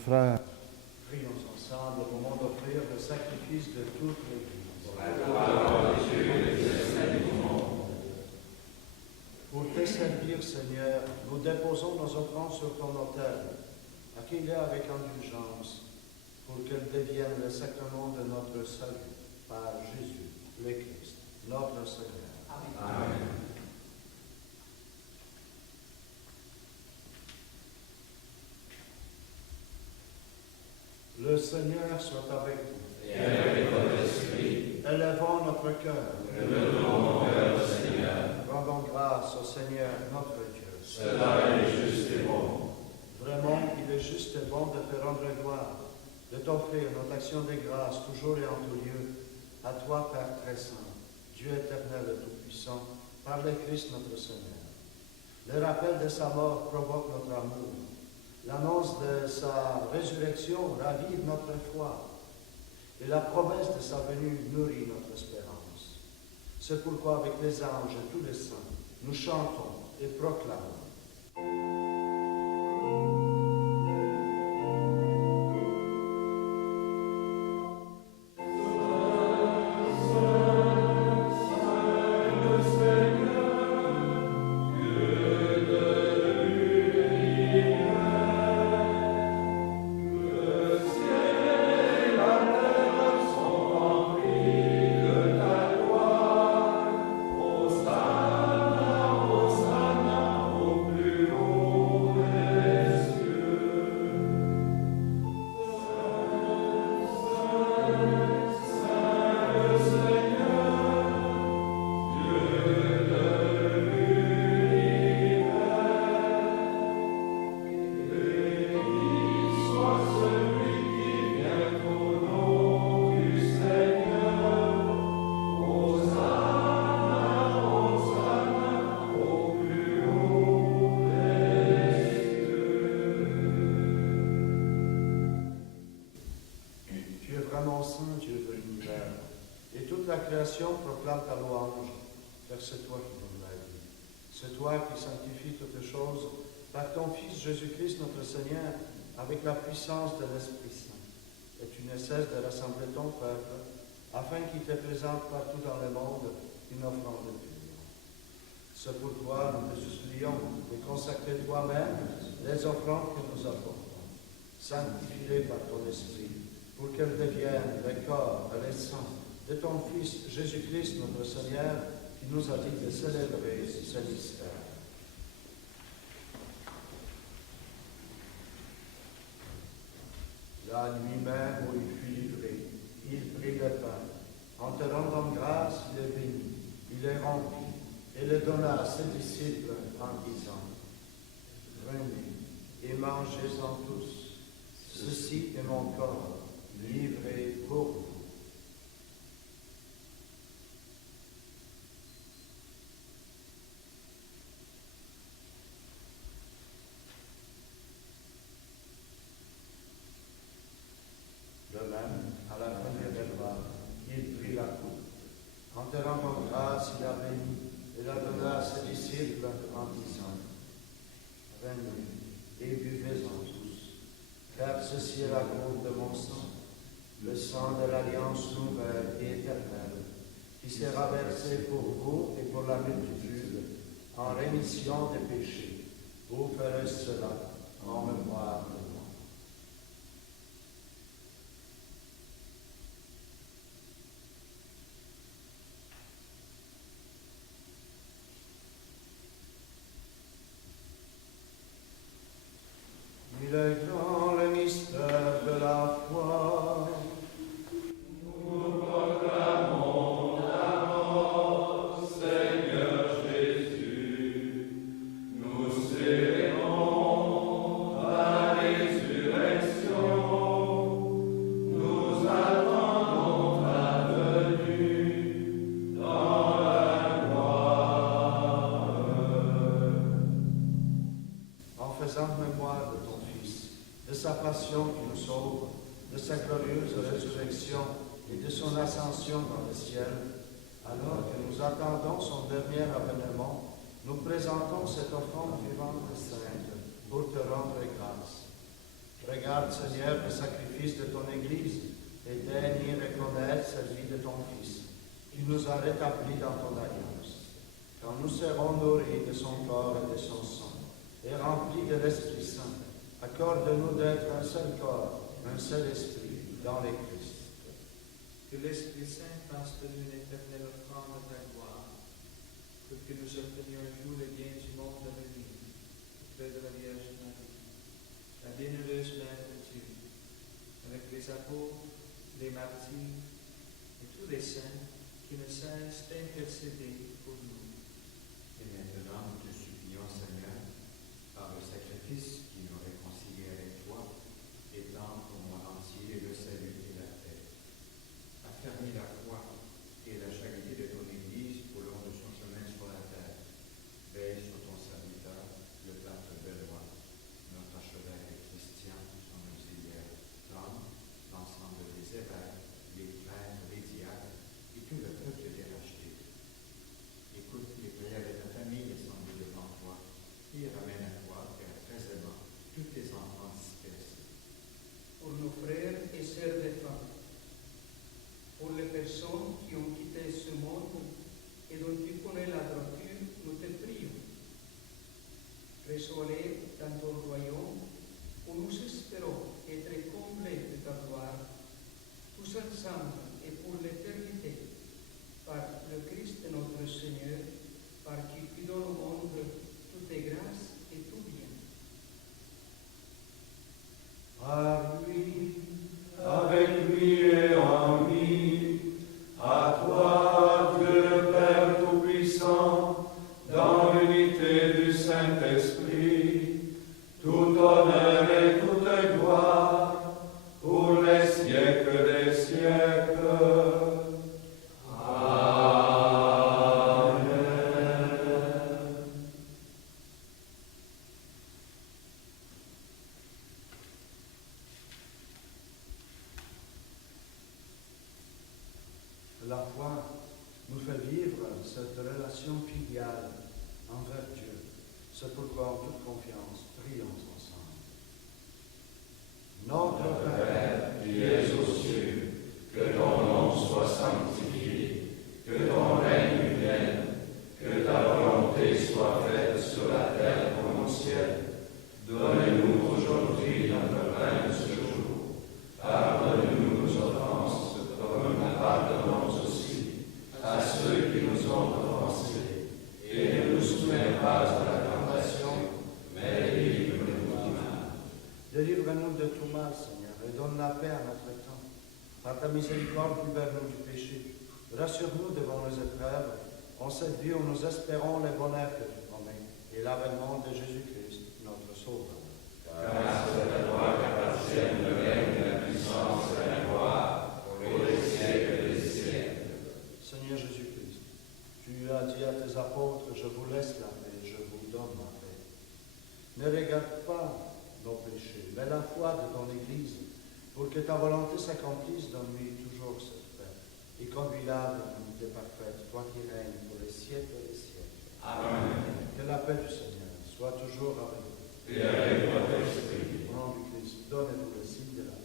frère. Prions ensemble au moment d'offrir le sacrifice de toute l'Église. Pour te servir, Seigneur, nous déposons nos offrandes sur ton autel. Accueille-les avec indulgence, pour qu'elles deviennent le sacrement de notre salut, par Jésus, le Christ, notre Seigneur. Amen. Le Seigneur soit avec vous. Et avec votre esprit. Élevons notre cœur. Élevons mon cœur au Seigneur. Rendons grâce au Seigneur notre Dieu. Cela est juste et bon. Vraiment, il est juste et bon de te rendre gloire, de t'offrir notre action de grâce toujours et en tout lieu, à toi, Père très saint, Dieu éternel et tout-puissant, par le Christ notre Seigneur. Le rappel de sa mort provoque notre amour. L'annonce de sa résurrection ravive notre foi. Et la promesse de sa venue nourrit notre espérance. C'est pourquoi, avec les anges et tous les saints, nous chantons et proclamons. La création proclame ta louange, car c'est toi qui donnes la vie. C'est toi qui sanctifies toutes choses par ton Fils Jésus-Christ notre Seigneur, avec la puissance de l'Esprit Saint. Et tu ne cesses de rassembler ton peuple, afin qu'il te présente partout dans le monde une offrande pure. C'est pourquoi nous te supplions de consacrer toi-même les offrandes que nous apportons. Sanctifie-les par ton Esprit, pour qu'elles deviennent le corps et le sang de ton Fils Jésus-Christ, notre Seigneur, qui nous a dit de célébrer ce mystère. La nuit même où il fut livré, il prit le pain. En te rendant grâce, il est béni, il est rempli, et le donna à ses disciples en disant, prenez et mangez-en tous. Ceci est mon corps, livré pour vous. De même, à la fin des repas, il prit la coupe. En te rendant grâce, il a béni et la donna à ses disciples en disant, prenez et buvez-en tous, car ceci est la coupe de mon sang, le sang de l'alliance nouvelle et éternelle, qui sera versé pour vous et pour la multitude, en rémission des péchés. Vous ferez cela en mémoire de moi. Il est dans le mystère de la foi. Nous proclamons ta mort, Seigneur Jésus. Nous célébrons ta résurrection. Nous attendons ta venue dans la gloire. En faisant mémoire de ton de sa passion qui nous sauve, de sa glorieuse résurrection et de son ascension dans le ciel, alors que nous attendons son dernier avènement, nous présentons cette offrande vivante et sainte pour te rendre grâce. Regarde, Seigneur, le sacrifice de ton Église et daigne y reconnaître celle de ton Fils, qui nous a rétablis dans ton alliance. Quand nous serons nourris de son corps et de son sang, et remplis de l'Esprit Saint, accorde-nous d'être un seul corps, un seul esprit dans les Christ. Que l'Esprit Saint fasse de nous une éternelle offrande de ta gloire, pour que nous obtenions un jour le bien du monde à venir, auprès de la Vierge Marie, la bienheureuse Mère de Dieu, avec les apôtres, les martyrs et tous les saints qui ne cessent d'intercéder pour nous. Et maintenant, nous te supplions, Seigneur, par le sacrifice qui nous réconcilie avec toi, étends au monde entier le salut et la paix. Affermis la foi et la charité de ton Église au long de son chemin sur la terre. Veille sur ton serviteur, le pape Benoît, notre archevêque Christian, son auxiliaire Tom, l'ensemble des évêques, les prêtres, les diacres et tout le peuple des rachetés. Écoute les prières de ta famille assemblée devant toi et ramène à toi, Père très aimant, tous tes enfants dispersés. Pour nos frères et sœurs des femmes, pour les personnes qui ont quitté ce monde et dont tu connais la droiture, nous te prions. Reçois-les dans ton royaume où nous espérons être comblés de ta gloire, tous ensemble et pour l'éternité, par le Christ notre Seigneur, par qui tu donnes au monde toutes tes grâces et tout bien. Par lui, avec lui et en lui, à toi, Dieu le Père Tout-Puissant, dans l'unité du Saint-Esprit, tout honneur et toute gloire, pour les siècles des siècles. La foi nous fait vivre cette relation filiale envers Dieu. C'est pourquoi, en toute confiance, prions ensemble. Notre Père, qui es aux cieux, que ton nom soit sanctifié, que ton règne vienne, que ta volonté soit faite sur la terre comme au ciel. Donne-nous aujourd'hui notre pain de ce jour. Pardonne-nous nos offenses, comme nous pardonnons aussi à ceux qui nous ont offensés. Et ne nous soumets pas à la tentation, mais délivre-nous du mal. délivre-nous de tout mal, Seigneur, et donne la paix à notre temps. Par ta miséricorde, libère-nous du péché. Rassure-nous devant les épreuves, en cette vie où nous espérons les bonheurs que tu promets et l'avènement de Jésus-Christ, notre Sauveur. Car c'est à toi qu'appartiennent le règne, la puissance et la gloire pour les siècles des siècles. Seigneur Jésus-Christ, tu as dit à tes apôtres, je vous laisse la paix, je vous donne la paix. Ne regarde pas nos péchés, mais la foi de ton Église, pour que ta volonté s'accomplisse, donne-lui toujours cette paix, et conduis-la dans l'unité parfaite, toi qui règnes pour les siècles des siècles. Amen. Que la paix du Seigneur soit toujours avec vous. Et avec votre esprit. Au nom du Christ, donnez-nous le signe de la paix.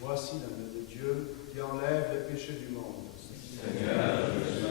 Voici l'agneau de Dieu qui enlève les péchés du monde. Seigneur, je suis